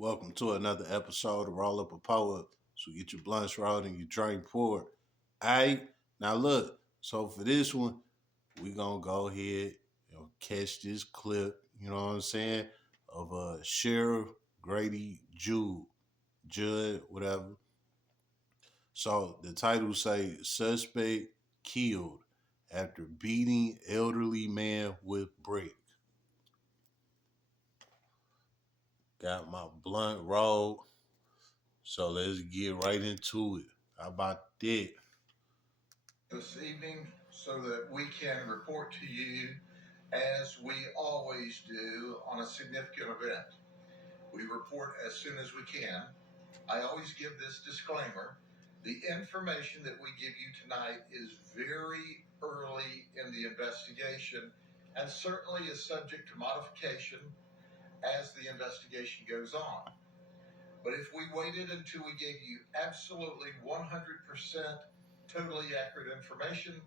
Welcome to another episode of Roll Up a Poet. So get your blunts rolled and your drink poured. Alright, now look. So for this one, we gonna go ahead and catch this clip. You know what I'm saying? Of Sheriff Grady Judd, whatever. So the title say suspect killed after beating elderly man with brick. Got my blunt rolled. So let's get right into it. How about that? This evening so that we can report to you as we always do on a significant event. We report as soon as we can. I always give this disclaimer. The information that we give you tonight is very early in the investigation and certainly is subject to modification as the investigation goes on. But if we waited until we gave you absolutely 100% totally accurate information,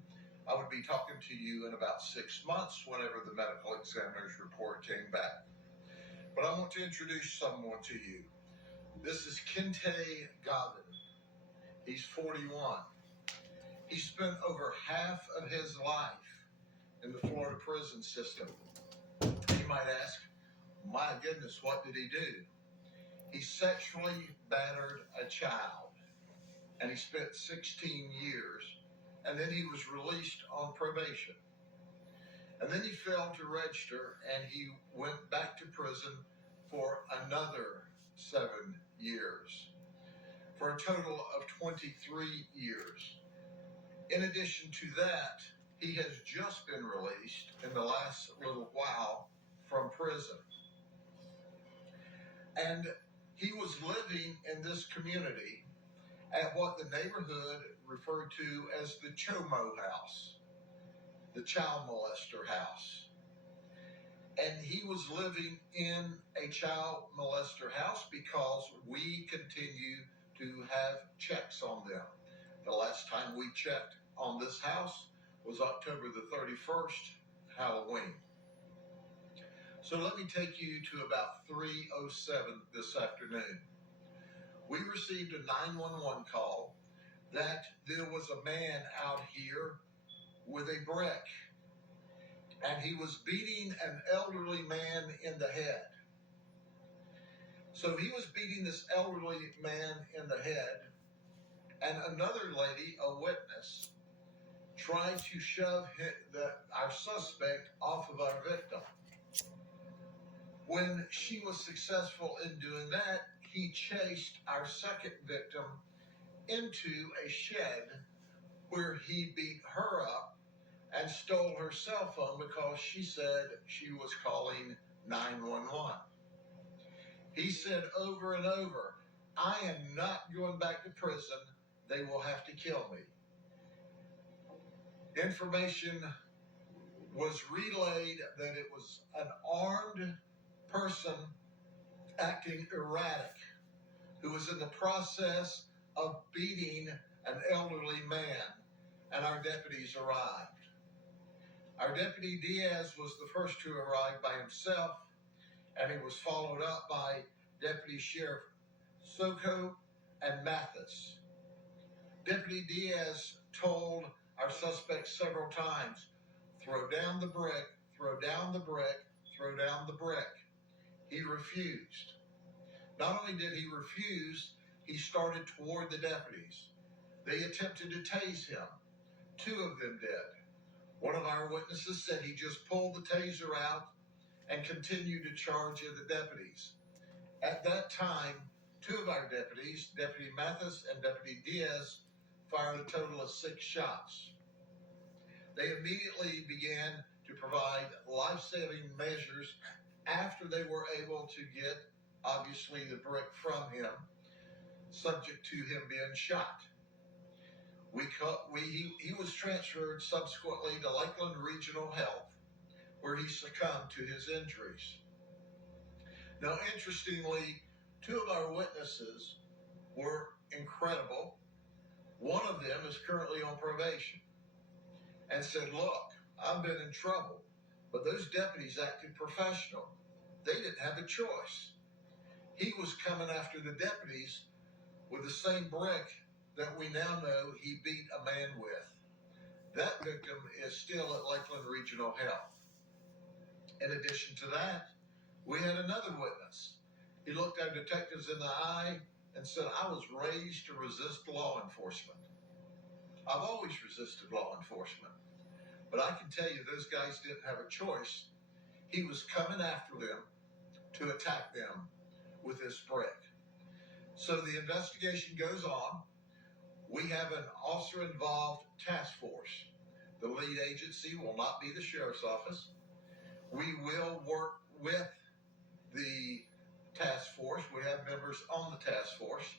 I would be talking to you in about 6 months whenever the medical examiner's report came back. But I want to introduce someone to you. This is Kente Gavin. He's 41. He spent over half of his life in the Florida prison system. You might ask, my goodness, what did he do? He sexually battered a child, and he spent 16 years, and then he was released on probation. And then he failed to register, and he went back to prison for another 7 years, for a total of 23 years. In addition to that, he has just been released in the last little while from prison. And he was living in this community at what the neighborhood referred to as the Chomo house, the child molester house. And he was living in a child molester house because we continue to have checks on them. The last time we checked on this house was October the 31st, Halloween. So let me take you to about 3:07 this afternoon. We received a 911 call that there was a man out here with a brick, and he was beating an elderly man in the head. So he was beating this elderly man in the head, and another lady, a witness, tried to shove our suspect off of our victim. When she was successful in doing that, he chased our second victim into a shed where he beat her up and stole her cell phone because she said she was calling 911. He said over and over, I am not going back to prison. They will have to kill me. Information was relayed that it was an armed person acting erratic who was in the process of beating an elderly man, and our deputies arrived. Our deputy Diaz was the first to arrive by himself, and he was followed up by Deputy Sheriff Soko and Mathis. Deputy Diaz told our suspect several times, throw down the brick, throw down the brick, throw down the brick. He refused. Not only did he refuse, he started toward the deputies. They attempted to tase him. 2 of them did. One of our witnesses said he just pulled the taser out and continued to charge at the deputies. At that time, 2 of our deputies, Deputy Mathis and Deputy Diaz, fired a total of 6 shots. They immediately began to provide life-saving measures after they were able to get, obviously, the brick from him, subject to him being shot. He was transferred subsequently to Lakeland Regional Health, where he succumbed to his injuries. Now, interestingly, 2 of our witnesses were incredible. One of them is currently on probation and said, look, I've been in trouble, but those deputies acted professional. They didn't have a choice. he was coming after the deputies with the same brick that we now know he beat a man with. That victim is still at Lakeland Regional Health. In addition to that, we had another witness. He looked our detectives in the eye and said, "I was raised to resist law enforcement. I've always resisted law enforcement. But I can tell you those guys didn't have a choice. He was coming after them to attack them with this brick." So the investigation goes on. We have an officer-involved task force. The lead agency will not be the sheriff's office. We will work with the task force. We have members on the task force.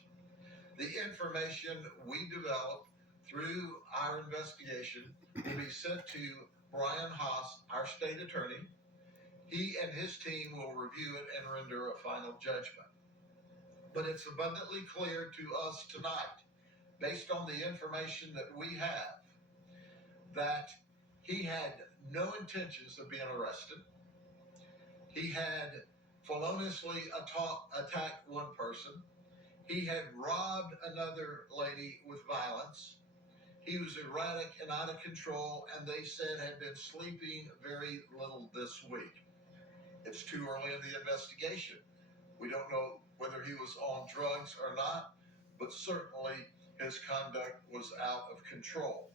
The information we develop through our investigation will be sent to Brian Haas, our state attorney. He and his team will review it and render a final judgment. But it's abundantly clear to us tonight, based on the information that we have, that he had no intentions of being arrested. He had feloniously attacked one person. He had robbed another lady with violence. He was erratic and out of control, and they said had been sleeping very little this week. It's too early in the investigation. We don't know whether he was on drugs or not, but certainly his conduct was out of control.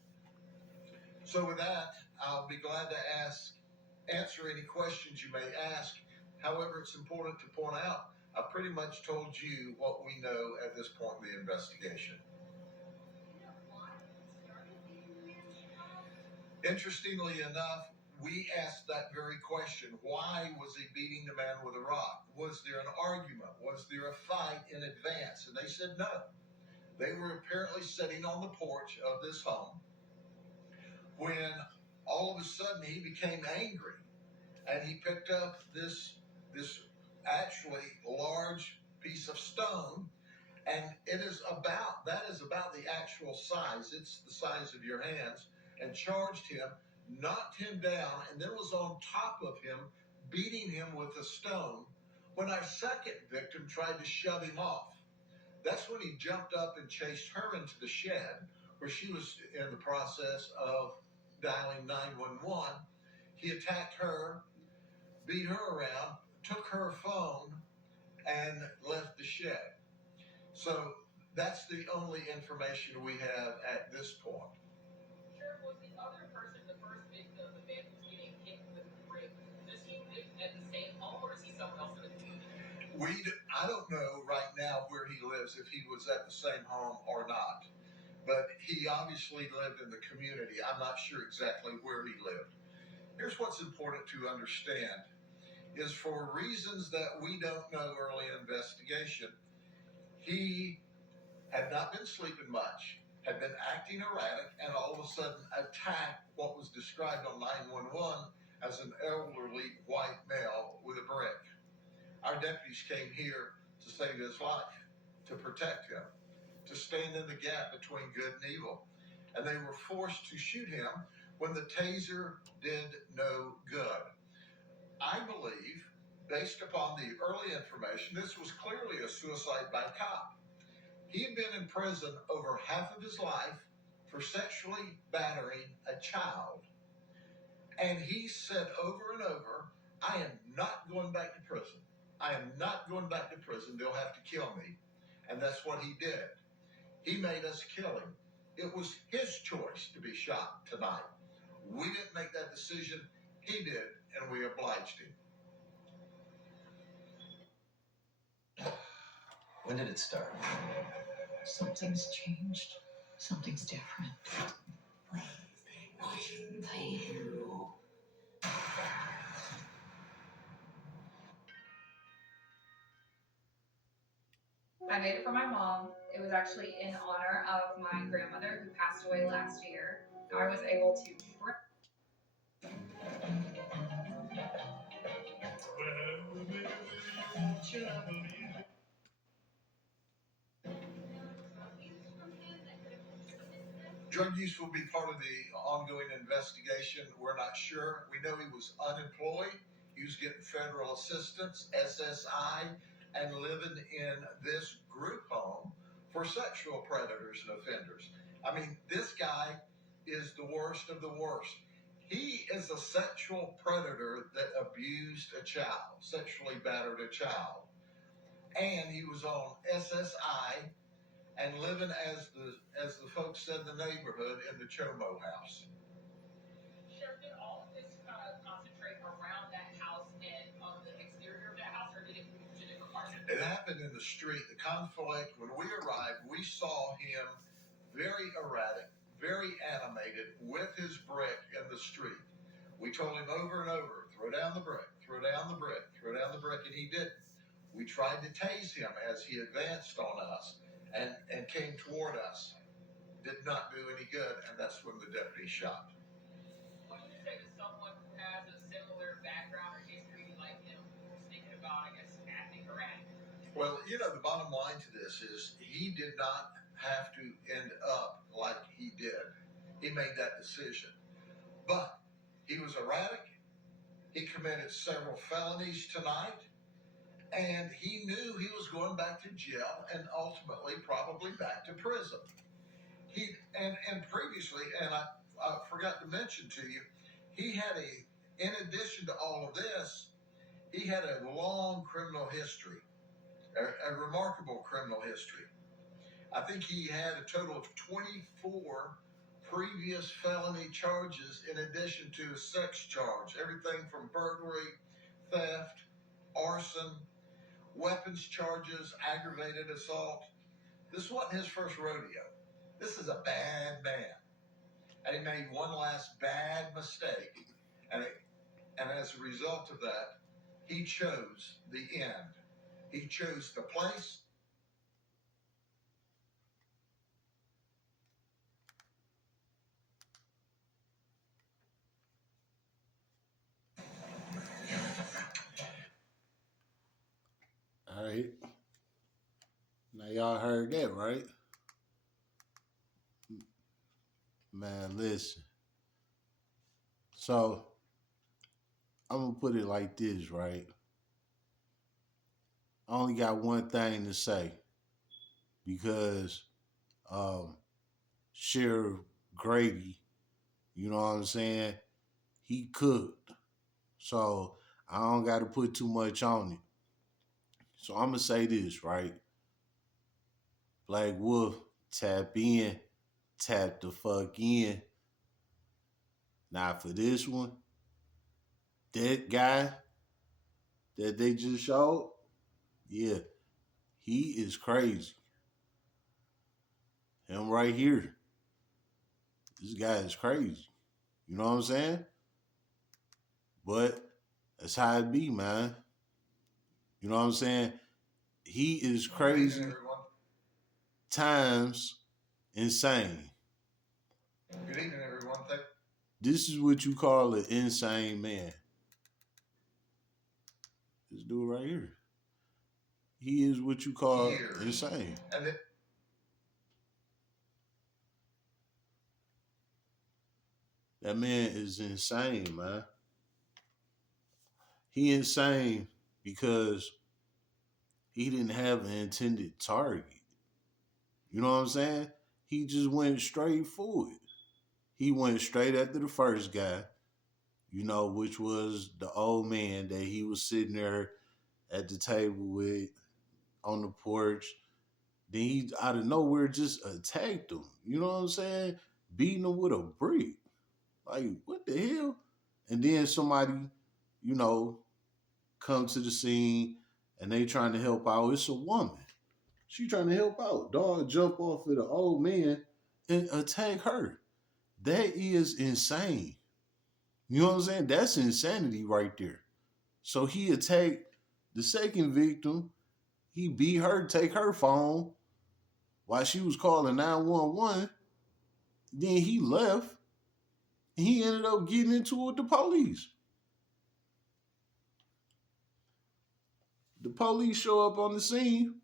So with that, I'll be glad to answer any questions you may ask. However, it's important to point out, I've pretty much told you what we know at this point in the investigation. Interestingly enough, we asked that very question. Why was he beating the man with a rock? Was there an argument? Was there a fight in advance? And they said no. They were apparently sitting on the porch of this home when all of a sudden he became angry and he picked up this actually large piece of stone, and that is about the actual size. It's the size of your hands, and charged him, knocked him down, and then was on top of him, beating him with a stone when our second victim tried to shove him off. That's when he jumped up and chased her into the shed where she was in the process of dialing 911. He attacked her, beat her around, took her phone, and left the shed. So that's the only information we have at this point. Sheriff, was the other person, the first victim, the man who's getting hit with the brick, does he live at the same home or is he somewhere else in the community? I don't know right now where he lives, if he was at the same home or not. But he obviously lived in the community. I'm not sure exactly where he lived. Here's what's important to understand is for reasons that we don't know early investigation, he had not been sleeping much, had been acting erratic, and all of a sudden attacked what was described on 911 as an elderly white male with a brick. Our deputies came here to save his life, to protect him, to stand in the gap between good and evil. And they were forced to shoot him when the taser did no good. I believe, based upon the early information, this was clearly a suicide by cop. He had been in prison over half of his life for sexually battering a child. And he said over and over, "I am not going back to prison. I am not going back to prison. They'll have to kill me." And that's what he did. He made us kill him. It was his choice to be shot tonight. We didn't make that decision. He did, and we obliged him. When did it start? Something's changed. Something's different. Please. I made it for my mom. It was actually in honor of my grandmother who passed away last year. I was able to Drug use will be part of the ongoing investigation. We're not sure. We know he was unemployed. He was getting federal assistance, SSI. and living in this group home for sexual predators and offenders. I mean, this guy is the worst of the worst. He is a sexual predator that abused a child, sexually battered a child. And he was on SSI and living as the folks said in the neighborhood in the Chomo house. Sheriff, did all of this concentrate around that house and on the exterior of that house, or did it move to different parts? It happened in the street. The conflict, when we arrived, we saw him very erratic, very animated with his brick in the street. We told him over and over, throw down the brick, throw down the brick, throw down the brick, and he didn't. We tried to tase him as he advanced on us and came toward us. Did not do any good, and that's when the deputy shot. What do you say to someone who has a similar background or history like him, who's thinking about, I guess, acting erratic? Well, you know, the bottom line to this is he did not have to end up like he did. He made that decision. But he was erratic. He committed several felonies tonight. And he knew he was going back to jail and ultimately probably back to prison. And previously, and I forgot to mention to you, he had in addition to all of this, he had a long criminal history, a remarkable criminal history. I think he had a total of 24 previous felony charges in addition to a sex charge, everything from burglary, theft, arson, weapons charges, aggravated assault. This wasn't his first rodeo. This is a bad man. And he made one last bad mistake. And as a result of that, he chose the end. He chose the place. All right. Now y'all heard that, right? Man, listen. So I'm gonna put it like this, right? I only got one thing to say because Sheriff Grady, you know what I'm saying? He cooked. So I don't got to put too much on it. So I'm going to say this, right? Black Wolf, tap in, tap the fuck in. Now for this one, that guy that they just showed, yeah, he is crazy. Him right here. This guy is crazy. You know what I'm saying? But that's how it be, man. You know what I'm saying? He is crazy times insane. Good evening, everyone. This is what you call an insane man. This dude right here. He is what you call insane. That man is insane, man. He insane because he didn't have an intended target. You know what I'm saying? He just went straight for it. He went straight after the first guy, you know, which was the old man that he was sitting there at the table with on the porch. Then he out of nowhere just attacked him. You know what I'm saying? Beating him with a brick. Like, what the hell? And then somebody, you know, come to the scene and they trying to help out. It's a woman. She trying to help out. Dog jump off of the old man and attack her. That is insane. You know what I'm saying? That's insanity right there. So he attacked the second victim. He beat her, take her phone while she was calling 911. Then he left. And he ended up getting into it with the police. The police show up on the scene.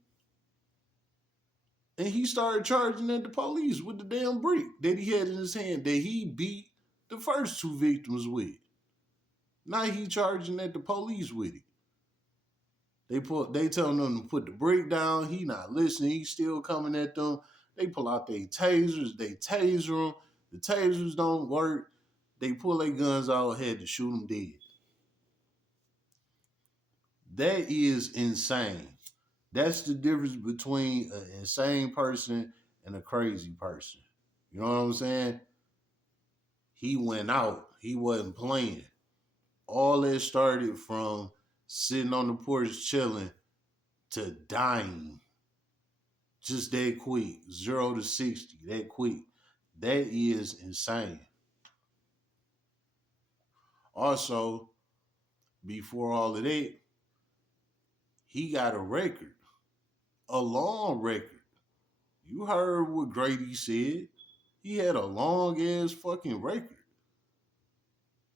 And he started charging at the police with the damn brick that he had in his hand that he beat the first two victims with. Now he charging at the police with it. They telling them to put the brick down. He not listening. He still coming at them. They pull out their tasers. They taser him. The tasers don't work. They pull their guns out, had to shoot him dead. That is insane. That's the difference between an insane person and a crazy person. You know what I'm saying? He went out. He wasn't playing. All that started from sitting on the porch chilling to dying. Just that quick. 0 to 60. That quick. That is insane. Also, before all of that, he got a record. A long record. You heard what Grady said. He had a long ass fucking record.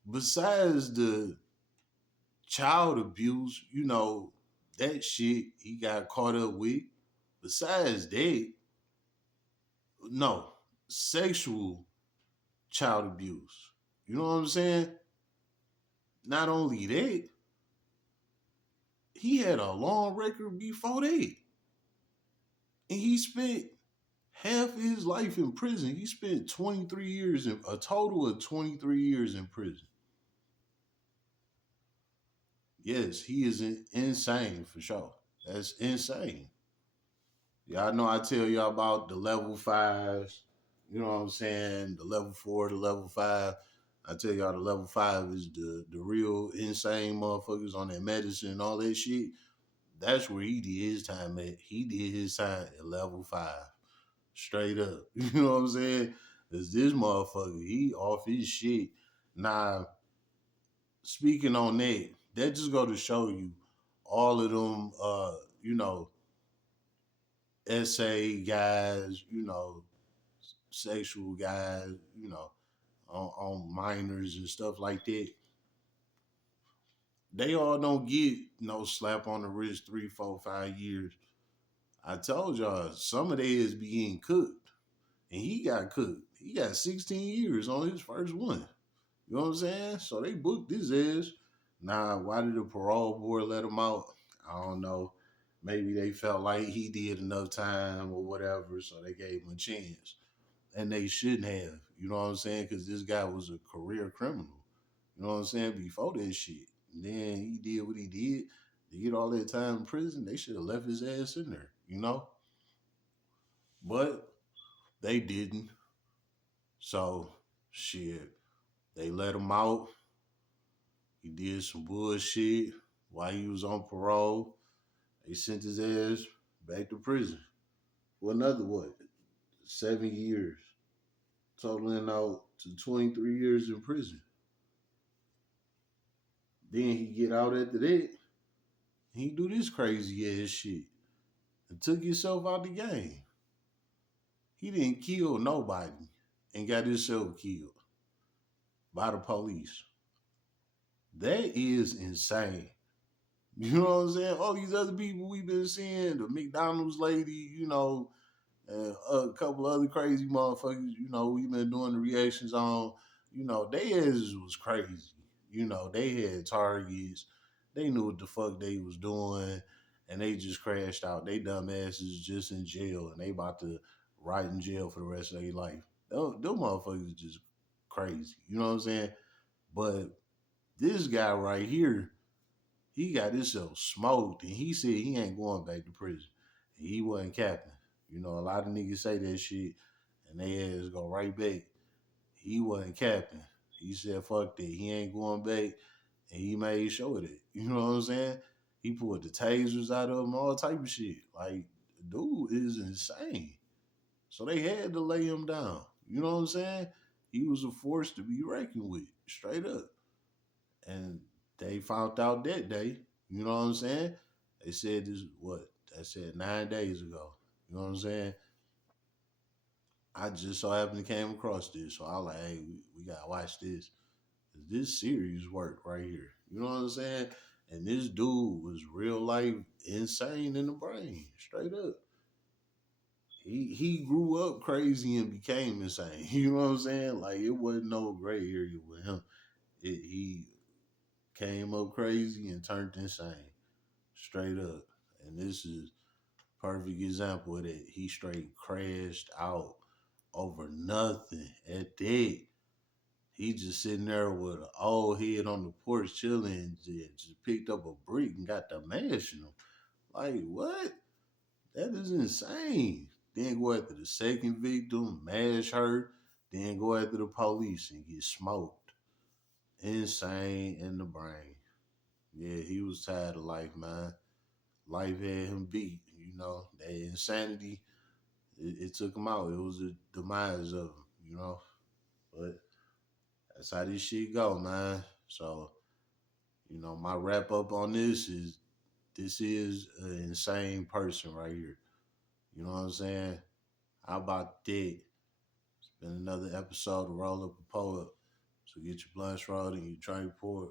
Besides the child abuse, that shit he got caught up with. Besides that, no, sexual child abuse. You know what I'm saying? Not only that, he had a long record before that. And he spent half of his life in prison. He spent 23 years in a total of 23 years in prison. Yes, he is insane for sure. That's insane. Y'all know I tell y'all about the level fives. You know what I'm saying? The level 4, the level 5. I tell y'all the level 5 is the real insane motherfuckers on that medicine and all that shit. That's where he did his time at. He did his time at level 5. Straight up. You know what I'm saying? Cause this motherfucker, he off his shit. Now, speaking on that just go to show you all of them essay guys, sexual guys, on minors and stuff like that. They all don't get no slap on the wrist 3, 4, 5 years. I told y'all some of they is being cooked, and he got cooked. He got 16 years on his first one. You know what I'm saying? So they booked his ass. Now, why did the parole board let him out? I don't know. Maybe they felt like he did enough time or whatever, so they gave him a chance. And they shouldn't have. You know what I'm saying? Because this guy was a career criminal. You know what I'm saying? Before that shit. And then he did what he did. To get all that time in prison, they should have left his ass in there. But they didn't. So, shit. They let him out. He did some bullshit while he was on parole. They sent his ass back to prison for another what? 7 years. Totaling out to 23 years in prison. Then he get out after that. He do this crazy ass shit. And took himself out the game. He didn't kill nobody and got himself killed by the police. That is insane. You know what I'm saying? All these other people we've been seeing, the McDonald's lady, and a couple other crazy motherfuckers, we've been doing the reactions on, they asses was crazy. They had targets. They knew what the fuck they was doing, and they just crashed out. They dumb asses just in jail, and they about to rot in jail for the rest of their life. Them motherfuckers just crazy. You know what I'm saying? But this guy right here, he got himself smoked, and he said he ain't going back to prison. And he wasn't capping. A lot of niggas say that shit, and they ass go right back. He wasn't capping. He said, fuck that. He ain't going back, and he made sure of it. You know what I'm saying? He pulled the tasers out of him, all type of shit. Like, dude is insane. So they had to lay him down. You know what I'm saying? He was a force to be reckoned with, straight up. And they found out that day. You know what I'm saying? They said this what? They said 9 days ago. You know what I'm saying? I just so happened to came across this, so I was like, hey, we gotta watch this. This serious work right here. You know what I'm saying? And this dude was real life insane in the brain, straight up. He grew up crazy and became insane. You know what I'm saying? Like it wasn't no gray area with him. He came up crazy and turned insane. straight up. And this is perfect example of that. He straight crashed out over nothing. At that, he just sitting there with an old head on the porch chilling and just picked up a brick and got the mashing him. Like, what? That is insane. Then go after the second victim, mash her, then go after the police and get smoked. Insane in the brain. Yeah, he was tired of life, man. Life had him beat. That insanity, it took him out. It was the demise of him. But that's how this shit go, man. So, my wrap up on this is an insane person right here. You know what I'm saying? How about that? It's been another episode of Roll Up a Poet. So get your blunts rolled and your drink poured.